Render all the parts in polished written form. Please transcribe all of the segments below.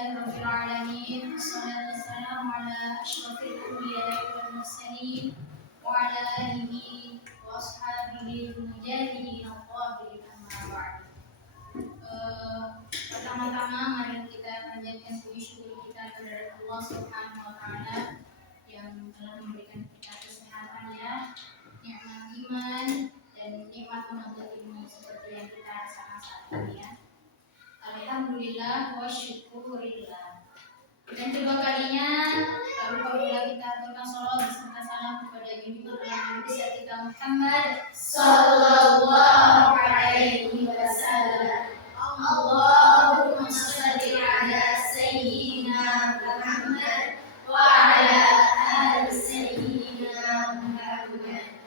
Alhamdulillahirabbil alamin. Wassalatu wassalamu ala asyrofil anbiya'i wal mursalin wa ala alihi wa ashabihi mujahidin al-qahirin amma ba'd. Pertama-tama mari kita panjatkan puji syukur kita kepada Allah Subhanahu wa taala yang telah memberikan kita kesehatan ya, nikmat iman dan nikmat menuntut ilmu seperti yang kita rasakan saat ini ya. Alhamdulillah wa syukurillah. Dan kedua kalinya apabila kita aturkan salawat beserta salam kepada junjungan Nabi besar kita Muhammad sallallahu alaihi wasallam. Allahumma shalli ala sayyidina Muhammad wa ala ali sayyidina Muhammad.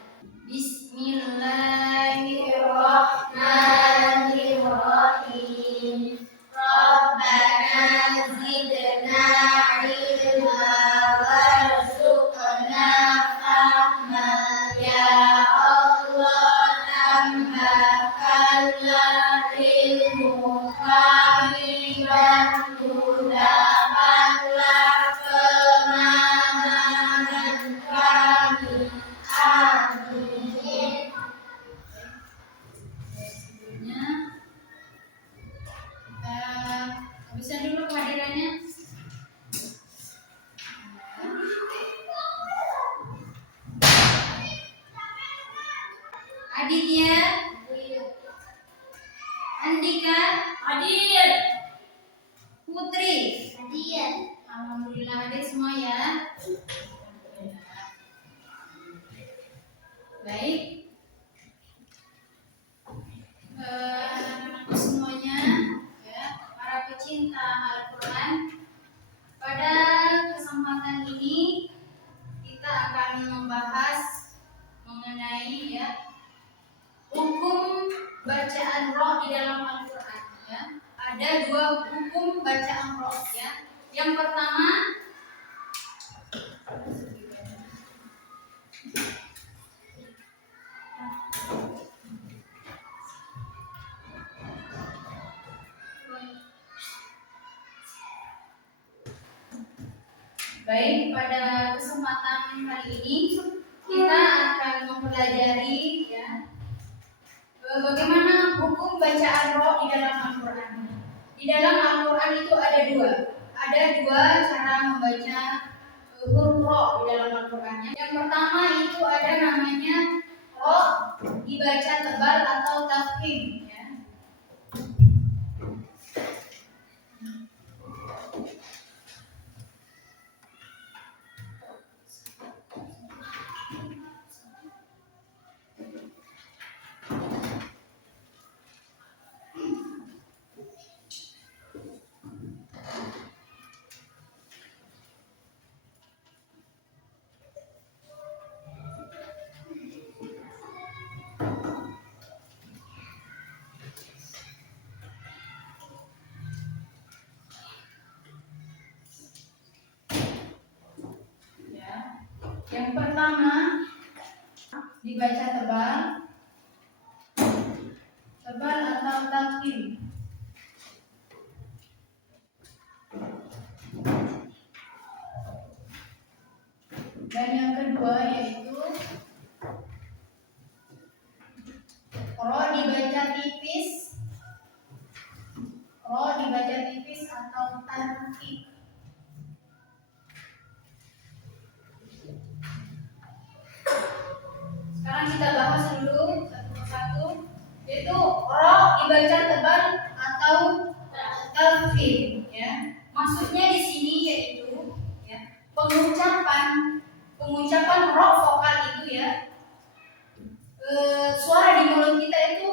Bismillahirrahmanirrahim. Rabbana zidna ilma warzuqna fahma ya Allah, tambahkanlah ilmu kami dan mudahkanlah pemahaman kami. Amin. Sebelumnya bisa dulu kehadirannya. Aditya, Andika, hadir. Putri, hadir. Alhamdulillah hadir semua ya. Baik. Semuanya ya, para pecinta Al-Quran, pada kesempatan ini kita akan membahas mengenai ya hukum bacaan roh di dalam Al-Quran ya. Ada dua hukum bacaan roh ya. Yang pertama baik, pada kesempatan kali ini kita akan mempelajari ya bagaimana hukum bacaan roh di dalam Al-Quran. Di dalam Al-Quran itu ada dua cara membaca huruf roh di dalam Al-Qurannya. Yang pertama itu ada namanya roh dibaca tebal atau tafkhim ya. Yang pertama dibaca tebal atau tafkhim. Dan yang kedua yaitu roh dibaca tipis atau tarqiq. Sekarang kita bahas dulu satu persatu, yaitu roh dibaca tebal atau tafkhim ya. Maksudnya di sini yaitu ya, pengucapan roh vokal itu ya, suara di mulut kita itu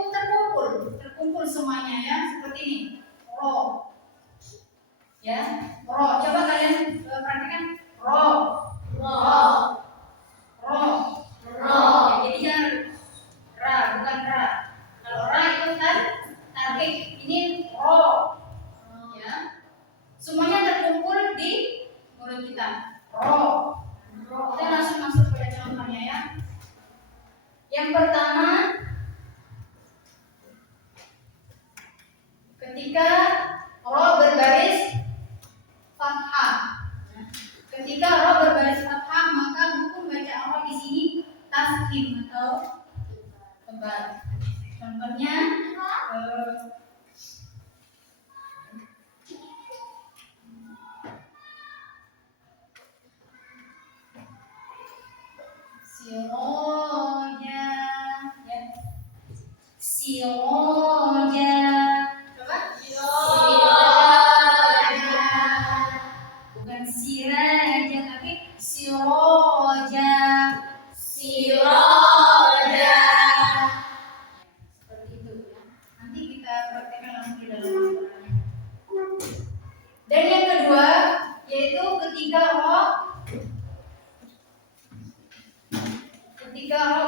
terkumpul semuanya ya, seperti ini roh ya, roh. Coba kalian perhatikan roh. Ya, jadi jangan ra, bukan ra. Kalau ra itu kan tarqiq, ini roh. Ya. Semuanya terkumpul di mulut kita. Roh. Kita langsung masuk pada contohnya ya. Yang pertama, ketika roh berbaris tafkhim atau tebal. Contohnya siroja, ya. Siroja. Coba. Siroja. Bukan siraja tapi siroja. Siroja. Seperti itu ya. Nanti kita praktekkan langsung di dalam Al-Qur'an. Dan yang kedua yaitu ketika roh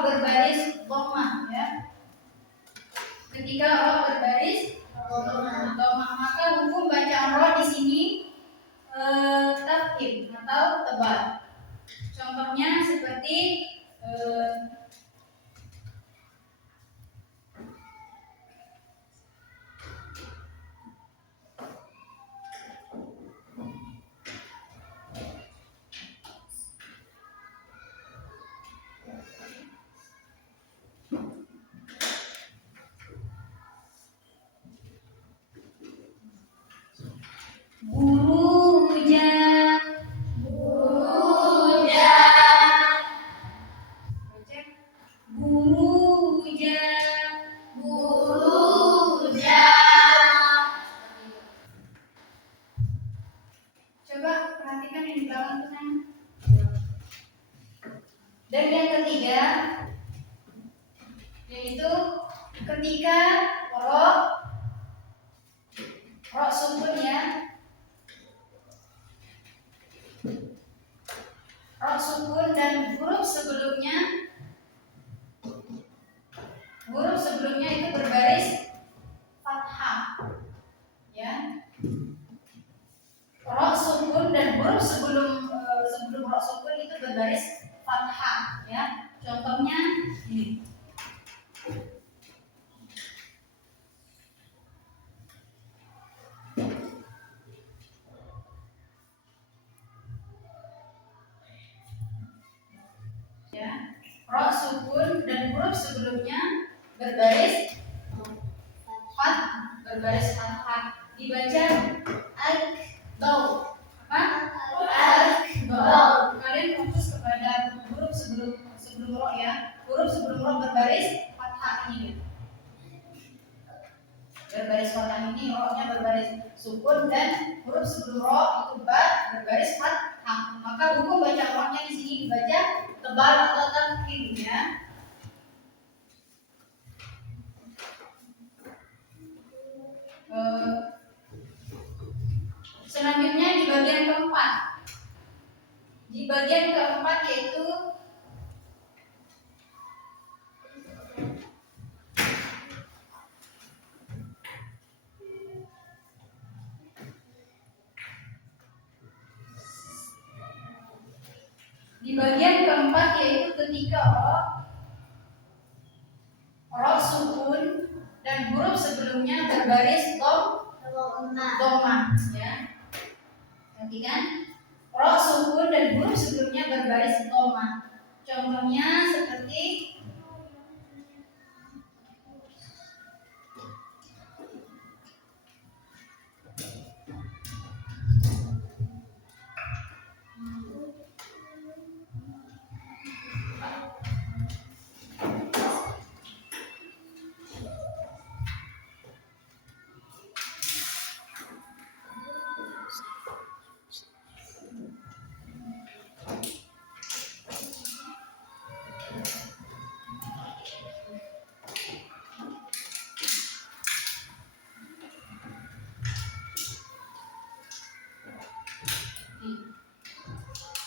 berbaris dhammah, ya. Ketika roh berbaris dhammah, maka hukum bacaan roh di sini tafkhim atau tebal. Contohnya seperti buruja. Buruja. Buruja. Buruja. Coba perhatikan yang di belakang itu sana. Dan yang ketiga yaitu ketika roh sukun, ya. Roh sukun dan huruf sebelumnya itu berbaris fathah, ya. Roh sukun dan huruf sebelum roh sukun itu berbaris fathah, ya. Contohnya ini. Ya, roh sukun dan huruf sebelumnya berbaris fathah, dibaca akbar. Apa? Akbar. Kalian fokus kepada huruf sebelum roh, ya. Huruf sebelum roh berbaris fathah ini, ya. Berbaris fathah ini, rohnya berbaris sukun dan huruf sebelum roh itu berbaris fathah. Maka hukum baca rohnya di sini dibaca tebal atau tafkhim, ya. Selanjutnya di bagian keempat. Di bagian keempat yaitu ketika roh sukun dan huruf sebelumnya berbaris dhammah, ya. Perhatikan, roh sukun dan huruf sebelumnya berbaris dhammah. Contohnya seperti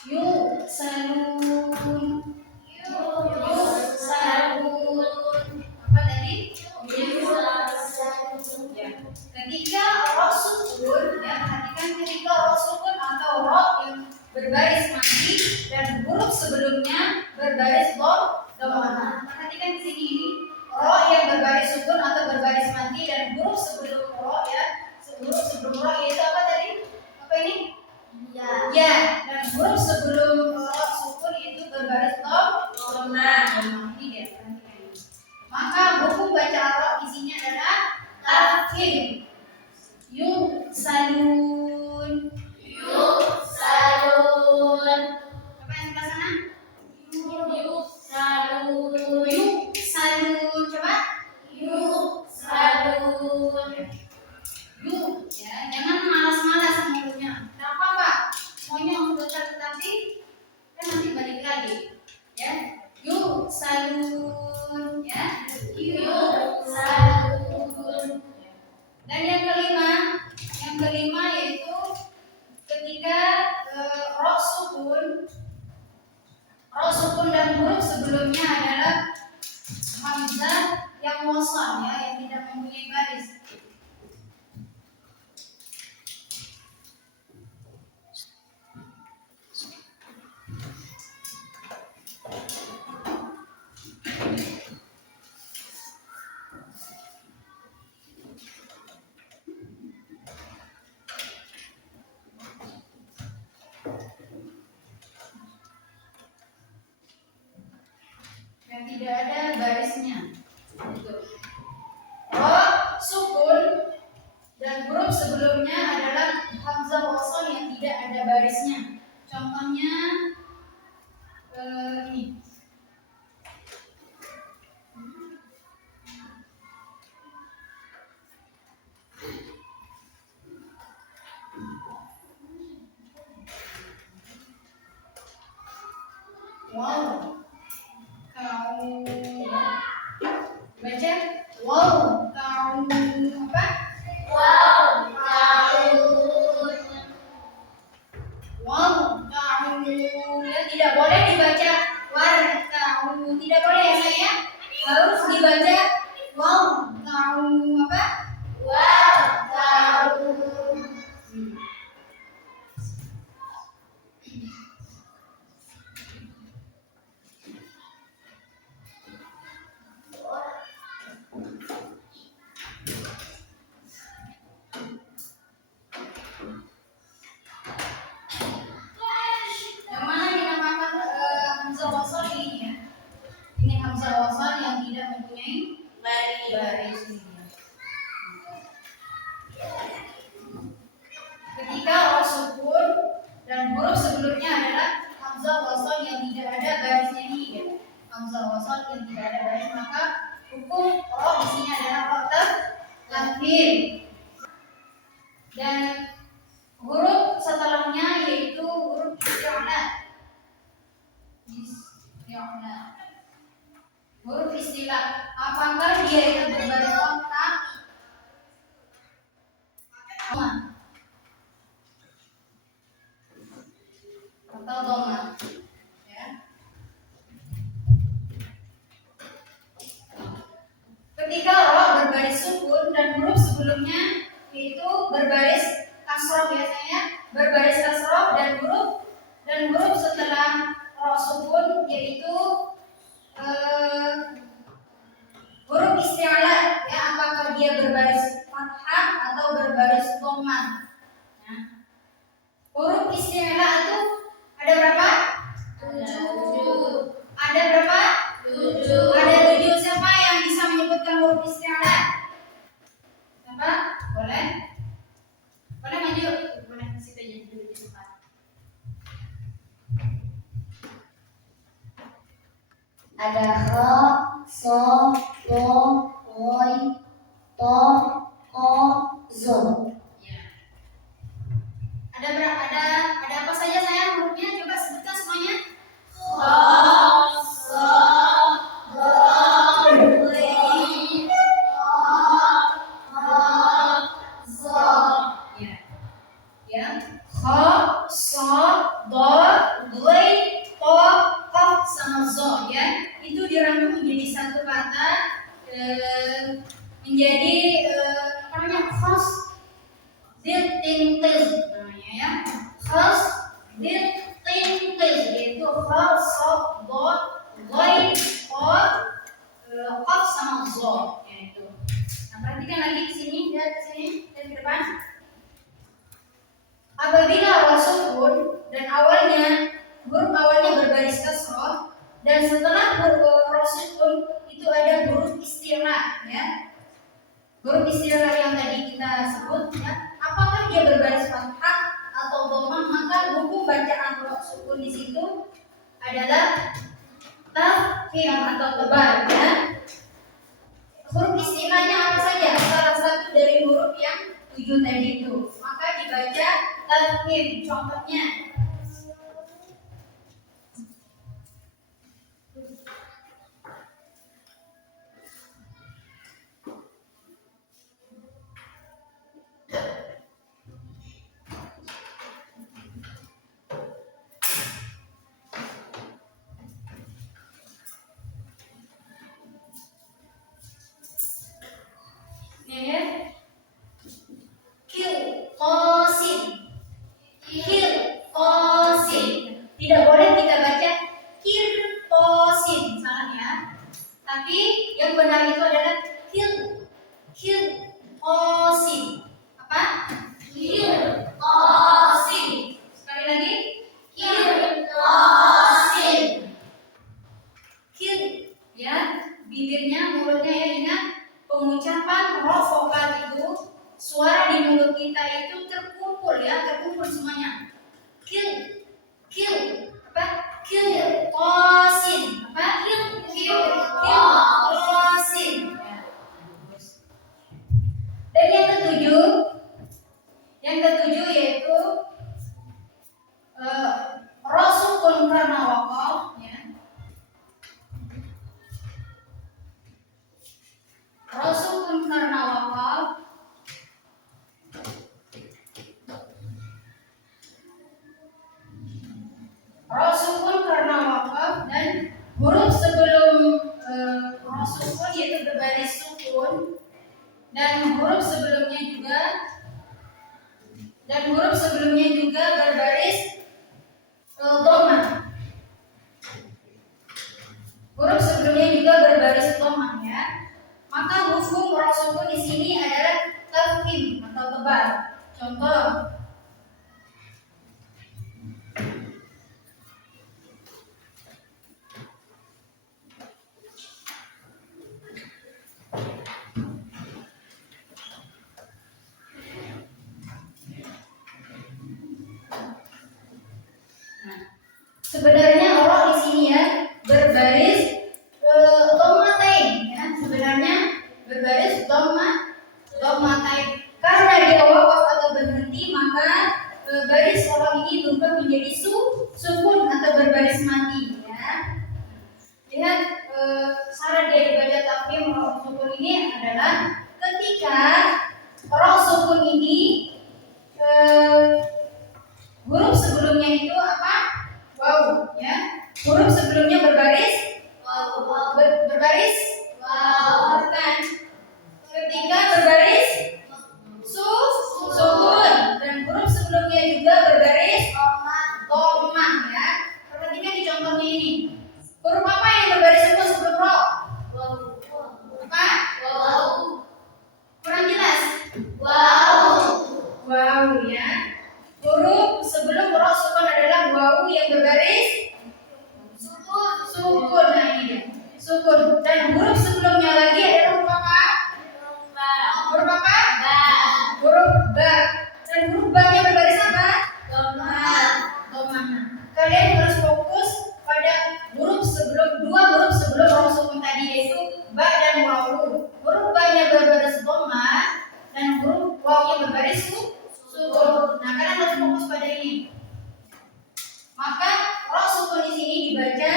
Yuksalun. Apa tadi? Ya. Ketika roh sukun, ya, perhatikan ketika roh sukun atau roh yang berbaris mati dan huruf sebelumnya berbaris dhammah. Perhatikan di sini ini roh yang berbaris sukun atau berbaris mati dan huruf sebelum roh, ya. Huruf sebelum roh yaitu apa tadi? Apa ini? Ya, dan huruf sebelum roh sukun itu berbaris dhammah. dan huruf sebelumnya adalah hamzah yang wasal ya, yang tidak mempunyai baris. Yang tidak ada barisnya. Itu. Ro sukun dan huruf sebelumnya adalah hamzah wasal yang tidak ada barisnya. Contohnya ini. Wow. Kau baca wow kau apa? Wow kau wow kau ya, tidak boleh dibaca war kau, tidak boleh ya saya, harus dibaca wow kau apa? Wow kau. Yang mana dinamakan hamzah wasal ini ya? Ini hamzah wasal yang tidak mempunyai baris. Ketika ro sukun dan huruf sebelumnya adalah hamzah wasal yang tidak ada barisnya ini ya. Hamzah wasal yang tidak ada baris, maka hukum ro di sini adalah ro tanwin. Dan huruf setelahnya yaitu huruf isti'la. Huruf istilah. Apakah dia itu berbaris fathah atau dhamma? Ya. Ketika ro berbaris sukun dan huruf sebelumnya itu berbaris kasroh, biasanya berbaris kasroh dan huruf setelah ro sukun yaitu huruf isti'la ya, apakah dia berbaris fathah atau berbaris dhamma. Ya. Huruf isti'la itu ada berapa? 7. Ada berapa? 7. Ada 7. Siapa yang bisa menyebutkan huruf isti'la? Siapa? Boleh? Boleh maju? Boleh kasih aja dulu di tempat. Ada ha, so, do, roi, to, ko, zo. Ya. Ada apa saja sayang hurufnya? Coba sebutkan semuanya. Ha, so, do, roi, to, zo. Ya. Ya. Kha, so, do, doi, to, qaf sama zo ya. Itu dirangkum menjadi satu kata, menjadi apa namanya? Khas bil tinqiz namanya ya. Khas bil tinqiz, yaitu kha, so, do, doi, to, qaf sama zo ya itu. Nah, perhatikan lagi ke sini, lihat ke sini, lihat ke depan. Apabila awal sukun dan huruf awalnya berbaris kasroh dan setelah huruf sukun itu ada huruf isti'la ya. Huruf isti'la yang tadi kita sebut ya, apakah dia berbaris fathah atau dhamma, maka hukum bacaan huruf sukun di situ adalah tafkhim atau tebal ya. Huruf isti'lanya apa saja? Salah satu dari huruf yang 7 tadi itu, maka dibaca tafkhim. Contohnya Tapi yang benar itu adalah kil, kil, osin. Apa? Kil, osin. Sekali lagi. Kil, osin. Kil, ya, bibirnya, mulutnya ya, ingat pengucapan roh vokal itu, suara di mulut kita itu terkumpul ya, terkumpul semuanya. Kil, kil, apa? Kil, osin. Apa? Kil, kil, osin. Ya, bagus. Dan yang ketujuh yaitu roh sukun karena wakaf, ya. Roh sukun karena wakaf. Roh sukun karena wakaf dan huruf sebelum roh sukun yaitu berbaris sukun dan huruf sebelumnya juga berbaris dhamma. Huruf sebelumnya juga berbaris dhamma ya. Maka hukum roh sukun di sini adalah tafkhim atau tebal. Contoh sebenarnya roh di sini ya berbaris dhammatain ya. Sebenarnya berbaris dhammatain. Karena dia wakaf atau berhenti maka baris roh ini berubah menjadi sukun atau berbaris mati ya. Lihat cara dia dibaca tafkhim roh sukun ini adalah ketika roh sukun ini huruf sebelumnya itu apa? Waw ya. Huruf sebelumnya berbaris berbaris kan. Ketika berbaris sukun dan huruf sebelumnya juga berbaris dhamma ya. Perhatikan di contohnya ini. Huruf apa yang berbaris sukun sebelum roh? Apa? Kurang jelas? Waw ya. Huruf sebelum roh sukun adalah waw yang berbaris sukun. Nah ini dia. Sukun. Dan huruf sebelumnya lagi adalah huruf apa? Huruf apa? Huruf ba. Dan huruf ba-nya berbaris apa? Dhamma. Kalian harus fokus pada dua huruf sebelum roh sukun tadi yaitu ba dan waw. Huruf ba-nya berbaris dhamma dan huruf waw-nya berbaris sukun. Nah, kalian harus fokus pada ini. Maka roh sukun di sini dibaca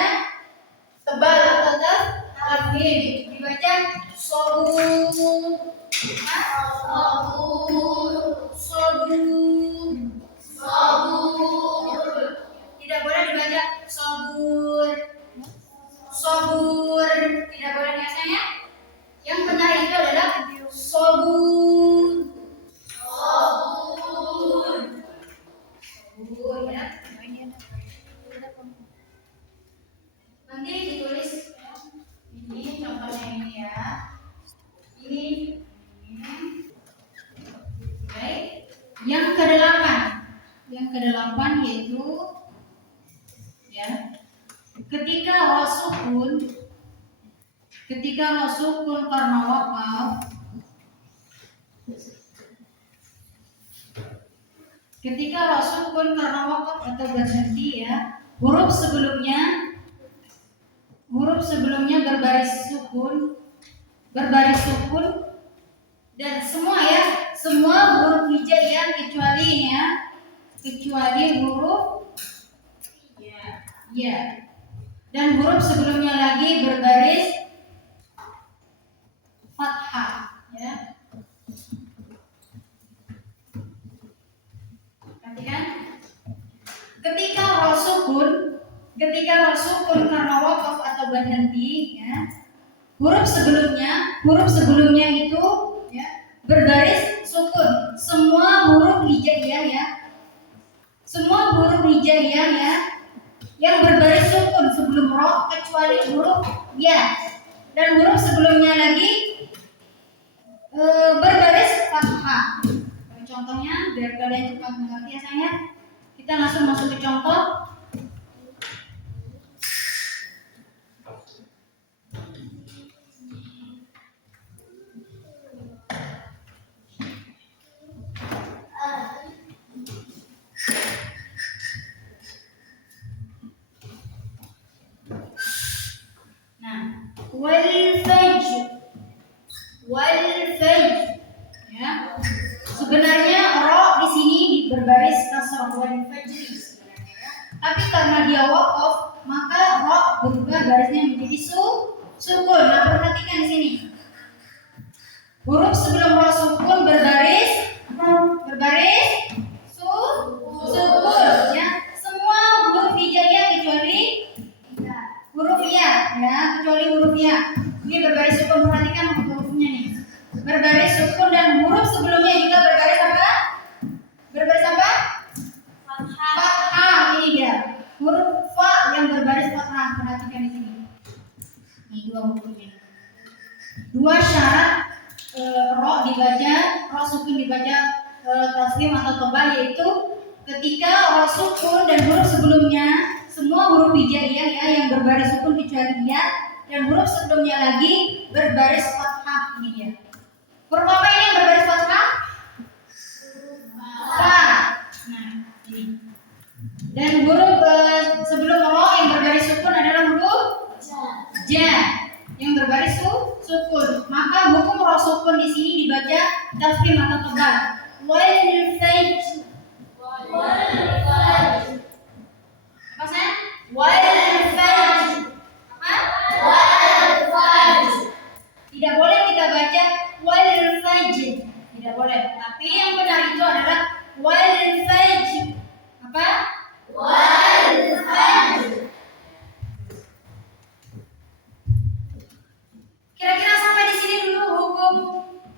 tebal atau tafkhim. Dibaca sobur. Tidak boleh dibaca sobur. Tidak boleh biasanya. Yang benar itu adalah sobur ya. Nanti ditulis ini contohnya ini ya. Ini. Baik. Yang kedelapan yaitu ya. Ketika roh sukun karena wakaf. Ketika roh sukun karena wakaf atau berhenti ya, huruf sebelumnya berbaris sukun dan semua huruf hijaiyah kecuali huruf ya. Dan huruf sebelumnya lagi berbaris fathah ya. Perhatikan. Ketika roh sukun karena wakaf atau berhenti ya. Huruf sebelumnya itu ya berbaris sukun. Semua huruf hijaiyah ya. Yang berbaris sukun sebelum roh kecuali huruf ya. dan huruf sebelumnya lagi berbaris fathah. Contohnya biar kalian cepat mengerti ya sayang. Kita langsung masuk ke contoh. Wal fajr, ya. Sebenarnya ro di sini berbaris kasrah wal fajr sebenarnya, ya. Tapi karena dia waqaf, maka ro berubah barisnya menjadi sukun. Nah, perhatikan di sini. Huruf sebelum ro sukun berbaris sukun, ya. Semua huruf hijaiyah kecuali huruf ya, kecuali huruf ya. Ini berbaris sukun, perhatikan hurufnya nih. Berbaris sukun dan huruf sebelumnya juga berbaris apa? Berbaris apa? Fathah. Ini dia. Huruf fa yang berbaris fathah. Perhatikan di sini. Ini dua hurufnya. Dua syarat ro dibaca, ro sukun dibaca taslim atau tobal, yaitu ketika ro sukun dan huruf sebelumnya semua huruf hijaiyah ya yang berbaris sukun kecuali ya, dan huruf sebelumnya lagi berbaris fathah. Ini dia. Huruf apa ini yang berbaris fathah? Fa. Nah, ini. Dan huruf sebelum ro yang berbaris sukun adalah huruf ja yang berbaris sukun. Maka hukum ro sukun di sini dibaca taslim atau tebal. Wal fajr. Apa saya? Wal fajr. Tidak boleh kita baca wal fajr, tidak boleh. Tapi yang benar itu adalah wal fajr. Apa? Wal fajr. Kira-kira sampai di sini dulu hukum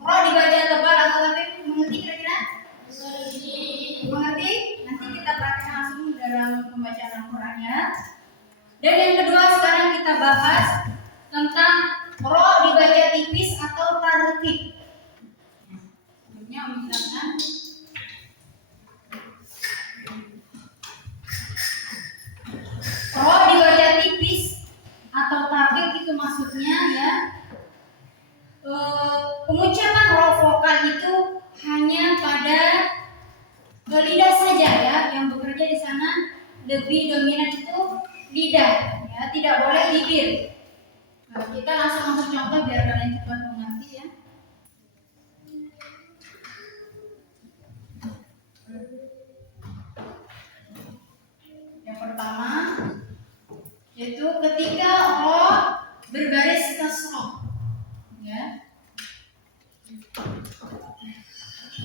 ro dibaca tebal atau tapi mengerti kira-kira? Mengerti? Nanti kita praktekkan langsung dalam pembacaan Al-Qur'annya. Dan yang kedua sekarang kita bahas tentang ro dibaca tipis atau tarkib. Sebelumnya Umi jelaskan. Ro dibaca tipis atau tarkib itu maksudnya ya pengucapan ro vokal itu hanya pada lidah saja ya, yang bekerja di sana lebih dominan itu lidah ya, tidak boleh bibir. Nah, kita langsung masuk contoh biar kalian cepat mengerti ya. Yang pertama yaitu ketika ro berbaris kasroh, ya.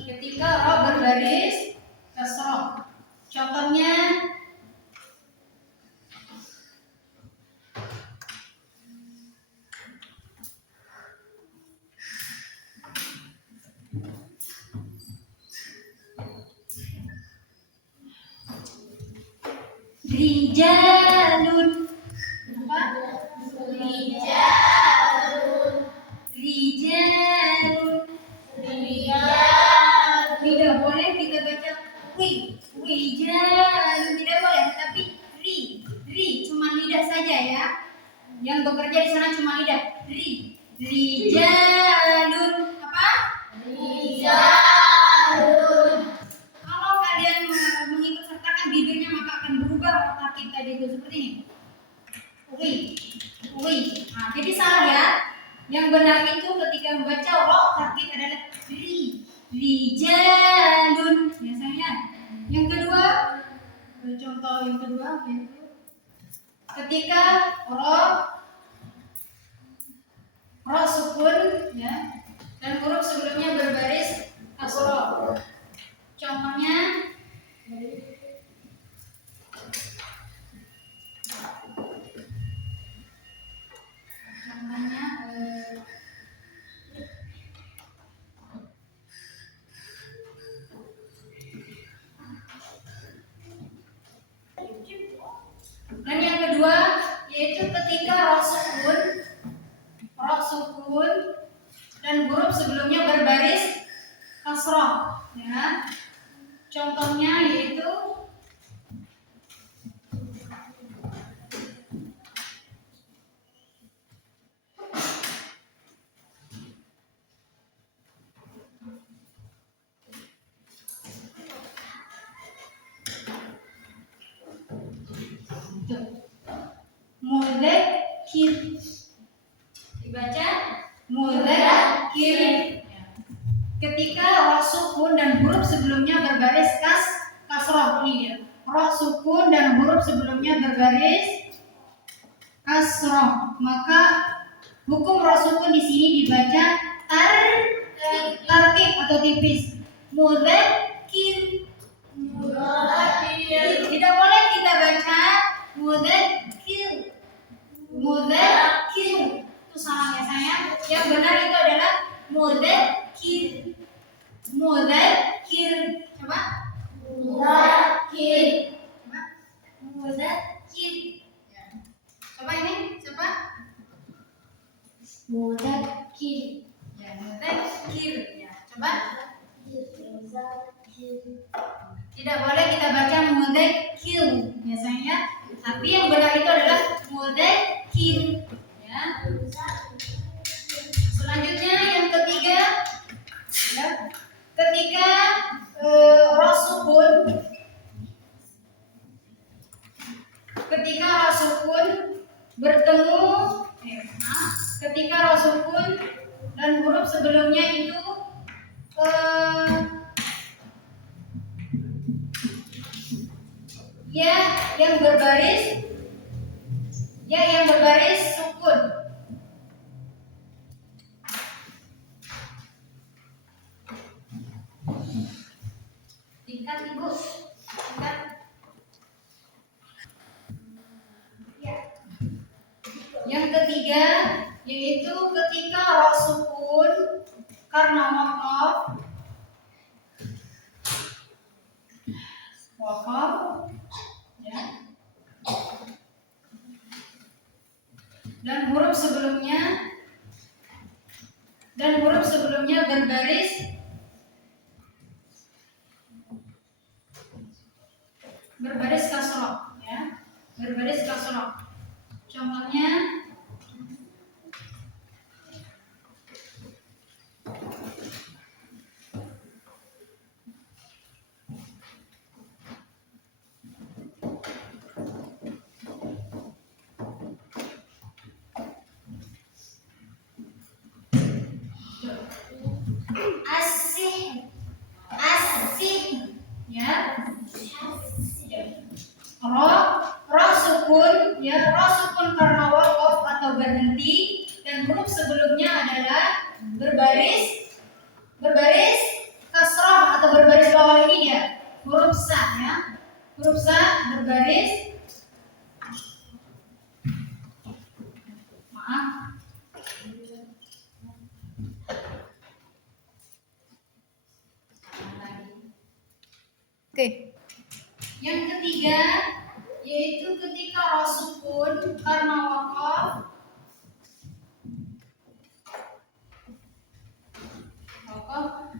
Ketika ro berbaris kasroh, contohnya rijalun. Apa? Rijalun. Tidak boleh kita baca rijalun, tidak boleh, tapi ri cuma lidah saja ya. Yang bekerja di sana cuma lidah. Rijalun. Apa? Kalau kalian mengikut sertakan bibirnya maka akan berubah tarkib tadi itu seperti ini. Ui. Nah, jadi salah ya. Yang benar itu ketika membaca ro tarkib adalah rijalun biasanya. Yang kedua, contoh yang kedua yaitu ketika ro sukun ya dan huruf sebelumnya berbaris kasroh. Contohnya dan yang kedua yaitu ketika ro Tuh. Mudzakir. Dibaca mudzakir. Ketika ra sukun dan huruf sebelumnya berbaris kasroh, ini dia. Ra sukun dan huruf sebelumnya berbaris kasroh, maka hukum ra sukun di sini dibaca tartib atau tipis. Mudzakir. Tidak boleh kita baca mudzakir. Mudzakir. Itu salah ya sayang. Yang benar itu adalah mudzakir. Mudzakir. Coba. Mudzakir. Coba. Mudzakir. Ya. Coba ini, coba. Mudzakir. Ya, mudzakir. Ya, coba. Tidak boleh kita baca mudzakir biasanya, tapi yang benar itu adalah mudzakir. Ya. Selanjutnya yang ketiga, ya, ketika ra sukun, bertemu, ketika ra sukun dan huruf sebelumnya itu yang berbaris sukun. Tingkat ibu, tingkat. Ya. Yang ketiga yaitu ketika ra sukun karena wakaf, ya. Dan huruf sebelumnya berbaris kasroh, ya. Berbaris kasroh. Contohnya asih, ya. Ra sukun, ya, ra sukun karena wakaf atau berhenti, dan huruf sebelumnya adalah berbaris kasrah atau berbaris bawah, ini dia huruf sa, ya. Huruf sa berbaris, maaf, oke. Yang ketiga yaitu ketika ra sukun karena wakaf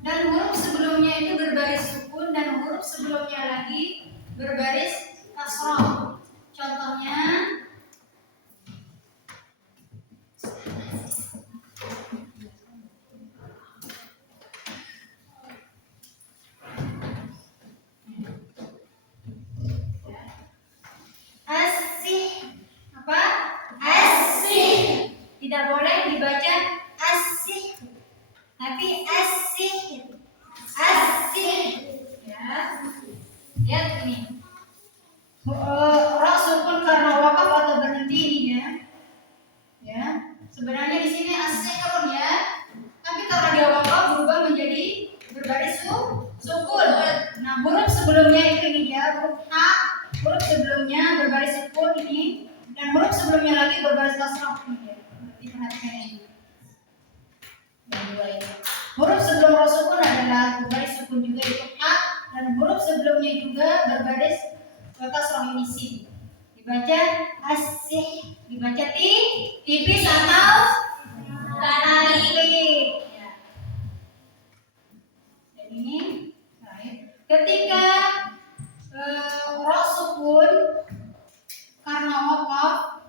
dan huruf sebelumnya itu berbaris sukun dan huruf sebelumnya lagi berbaris kasroh. Contohnya tidak boleh dibaca asih, tapi asih, ya. Lihat ini, ra sukun karena wakaf atau berhenti, ini ya. Sebenarnya di sini asih ya, tapi karena dia wakaf berubah menjadi berbaris sukun. Nah, huruf sebelumnya itu ini dia, huruf ha, huruf sebelumnya berbaris sukun ini, dan huruf sebelumnya lagi berbaris kasrah, ini dia. Perhatikan ini. Yang dua ini. Huruf sebelum ra sukun adalah berbaris sukun juga, itu ha, dan huruf sebelumnya juga berbaris kasrah, ini sin. Dibaca asih, dibaca tipis atau tarik. Ya. Dan ini ketika ra sukun karena wakaf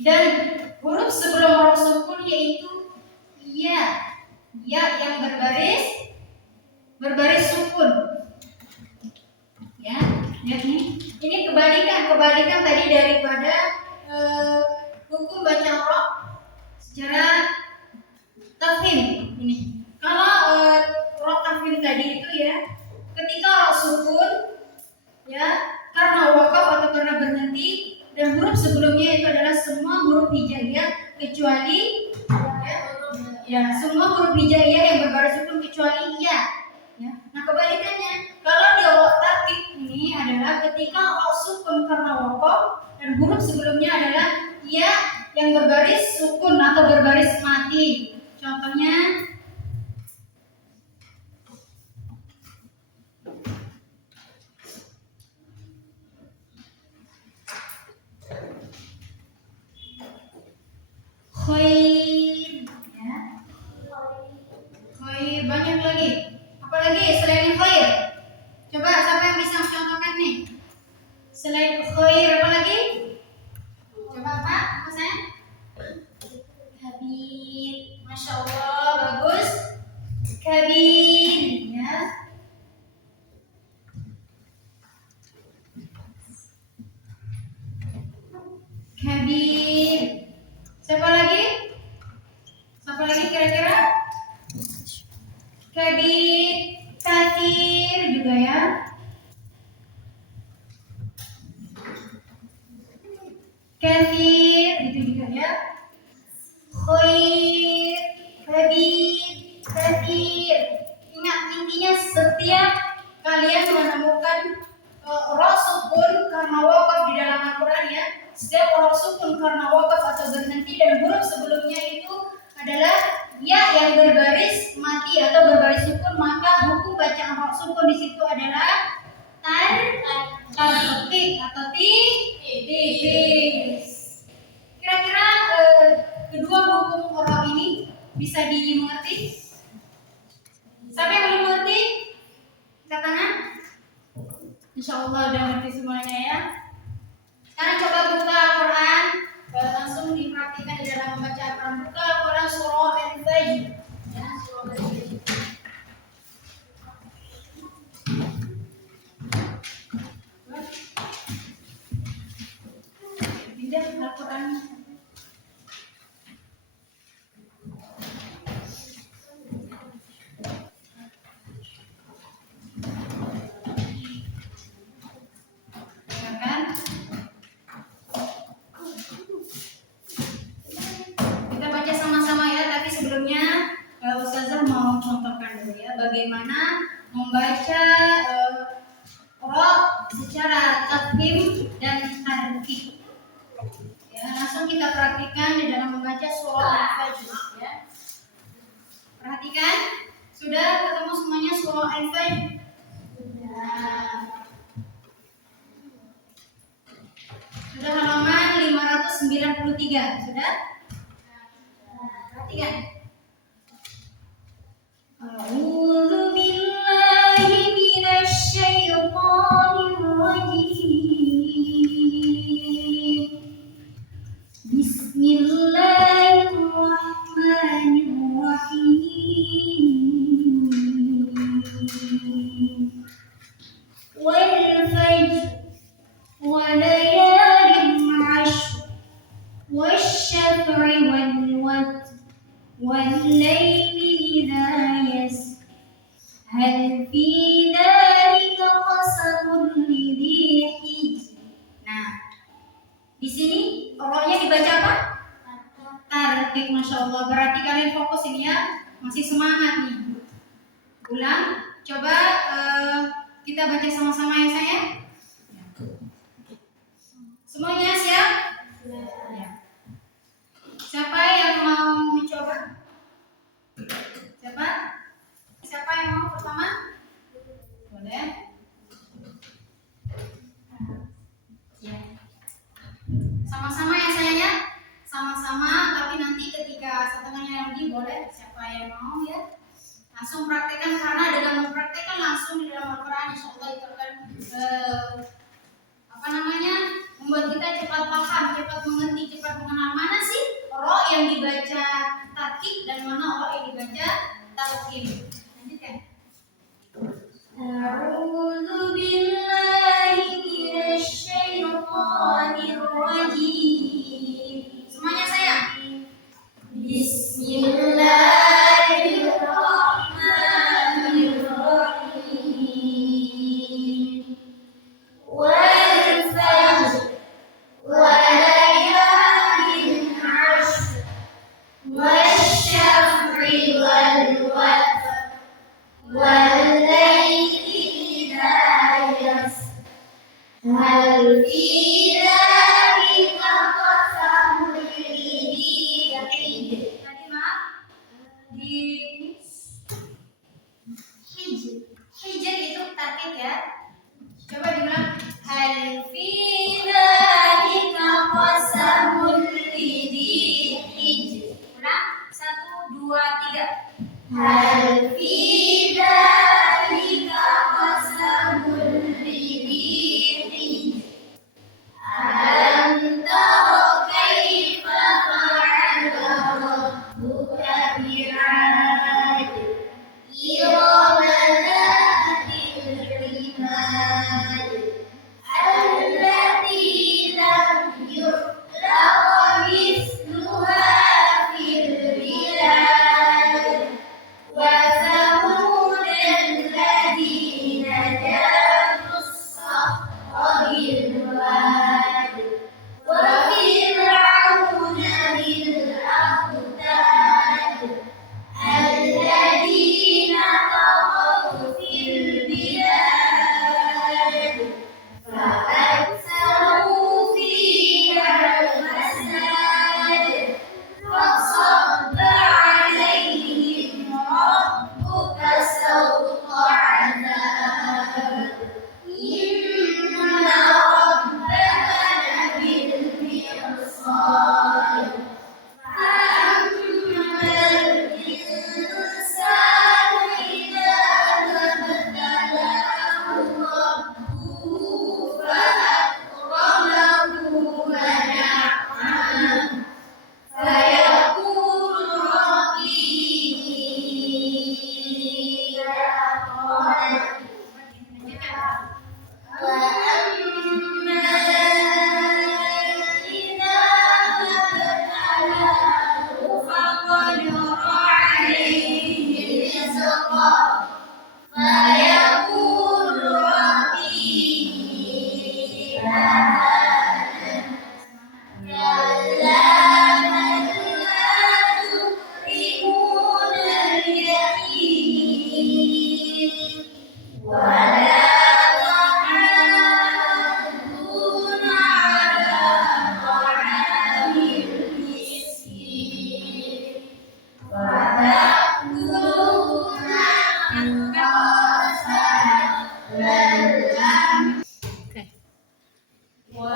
dan huruf sebelum ra sukun yaitu ya yang berbaris sukun. kebalikan tadi daripada hukum baca ro secara tafhim ini. Kalau ro tafhim tadi itu ya, ketika ro sukun ya karena wakaf atau karena berhenti, dan huruf sebelumnya itu adalah semua huruf hijaiyah kecuali semua huruf hijaiyah yang berbaris sukun kecuali ya. Nah kebalikannya, kalau di ro tarkib ini adalah ketika ro sukun karena wakaf dan huruf sebelumnya adalah ya yang berbaris sukun atau berbaris mati. Contohnya khair ya. Khair banyak lagi. Apalagi selain khair? Coba siapa yang bisa mencontohkan nih? Selain khair apa lagi? Coba apa? Apa saya? Kabir. Masya Allah, bagus. Kabir ya. Kabir. Siapa lagi? Siapa lagi kira-kira? Kabir, kathir juga ya. Kathir itu juga ya. Khair, kabir, kathir. Ingat intinya setiap kalian menemukan ro sukun karena wakaf di dalam Al-Quran ya. Setiap ro sukun karena wakaf atau berhenti dan huruf sebelumnya itu adalah ya yang berbaris mati atau berbaris sukun, maka hukum bacaan ro sukun di situ adalah tarqiq atau tipis. Kira-kira kedua hukum ro ini bisa dimengerti? Siapa yang belum mengerti? Angkat tangan. Insya Allah udah ngerti semuanya ya. Sekarang coba buka Al-Quran, langsung diperhatikan di dalam membaca Al-Quran. Buka Al-Quran surah Al-Fajr ya, surah Al-Fajr. Pindah Al-Quran. Kita baca sama-sama ya, tapi sebelumnya Ustazah mau contohkan dulu ya bagaimana membaca ro secara tafhim dan tarqiq. Ya, langsung kita praktikkan di dalam membaca surah Al-Fajr ya. Perhatikan, sudah ketemu semuanya surah Al-Fajr? Sudah halaman 593, sudah? Perhatikan. A'udzu billahi minasy syaithanir rajim. Bismillahirrahmanirrahim. Wal fajr wa layalin 'ashr wasyaf'i wal watr wal laili idza yasr hal fi dzalika qasamun lidhi hijr. Nah, di sini rohnya dibaca apa? Tarqiq, masya Allah. Berarti kalian fokus ini ya, masih semangat nih. Ulang, coba kita baca sama-sama ya sayang. Semuanya siap? Ya. Siapa yang mau mencoba? Siapa? Siapa yang mau pertama? Boleh. Ya. Sama-sama ya sayang ya. Sama-sama, tapi nanti ketika setengahnya lagi boleh siapa yang mau ya. Langsung praktekkan, karena dengan mempraktekkan langsung di dalam Al-Quran insya Allah itu akan membuat kita cepat paham, cepat mengerti, cepat mengenal mana sih ro yang dibaca tarqiq dan mana ro yang dibaca tafhim. Lanjutkan. A'udzu billahi minasy في ذلك قسم لذي حجر. Tadi maaf di hijr itu tarkik ya. Coba diulang. Hal fi dzalika qasamul lidzi hijr. ulang 1 2 3. Hal fi dzalika qasamul lidzi hijr. Alam tara kaifa fa'ala rabbuka bi'ad. إرم ذات العماد التي لم يخلق مثلها في البلاد وثمود الذين جابوا الصخر بالواد وفرعون ذي الأوتاد الذين طغوا في البلاد فأكثروا فيها الفساد فصب عليهم ربك سوط عذاب إن ربك لبالمرصاد فأما الإنسان إذا ما ابتلاه ربه فأكرمه ونعمه فيقول ربي أكرمن وأما إذا ما ابتلاه فقدر عليه رزقه فيقول ربي أهانن كلا بل لا تكرمون اليتيم ولا تحاضون على طعام المسكين وتأكلون التراث أكلا لما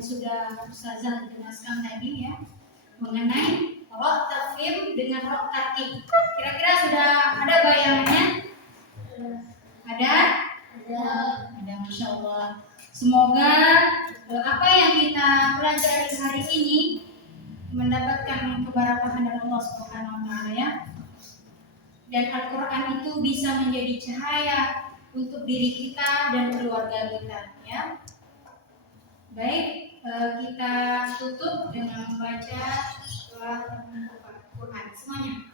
yang sudah Ustazah jelaskan tadi ya mengenai rok tafkhim dengan rok tarkib. Kira-kira sudah ada bayangannya? Ada? Ada, Masya Allah. Semoga apa yang kita pelajari hari ini mendapatkan keberkahan dari Allah Subhanahu wa taala ya. Dan Al-Qur'an itu bisa menjadi cahaya untuk diri kita dan keluarga kita ya. Baik, kita tutup dengan membaca surah Al-Qur'an semuanya.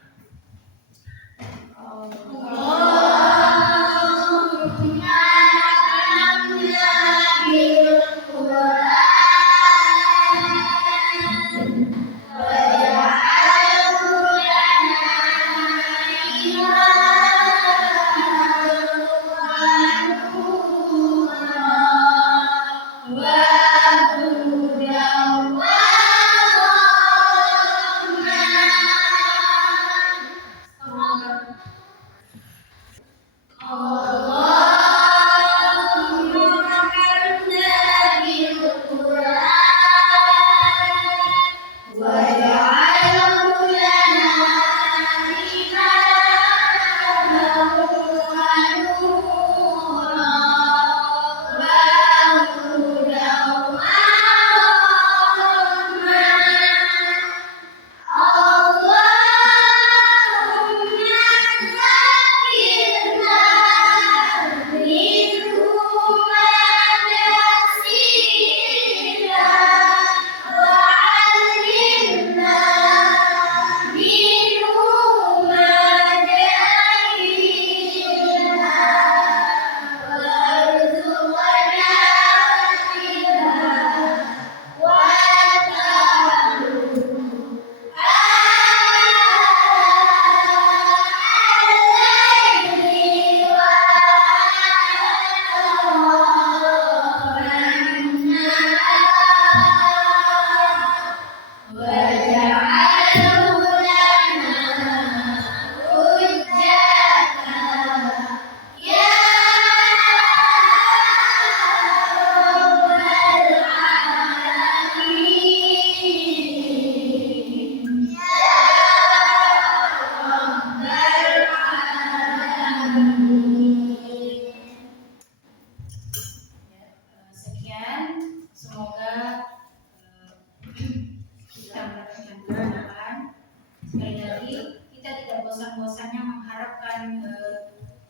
bosan-bosannya mengharapkan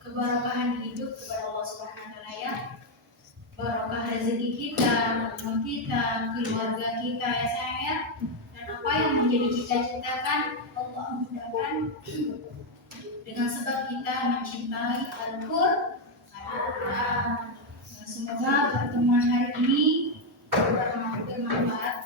keberkahan hidup kepada Allah Subhanahu wa taala ya. Barokah rezeki kita, rumah kita, keluarga kita ya sayang ya. Dan apa yang menjadi cita-citakan Allah mudahkan dengan sebab kita mencintai Al-Qur'an. Semoga pertemuan hari ini bermanfaat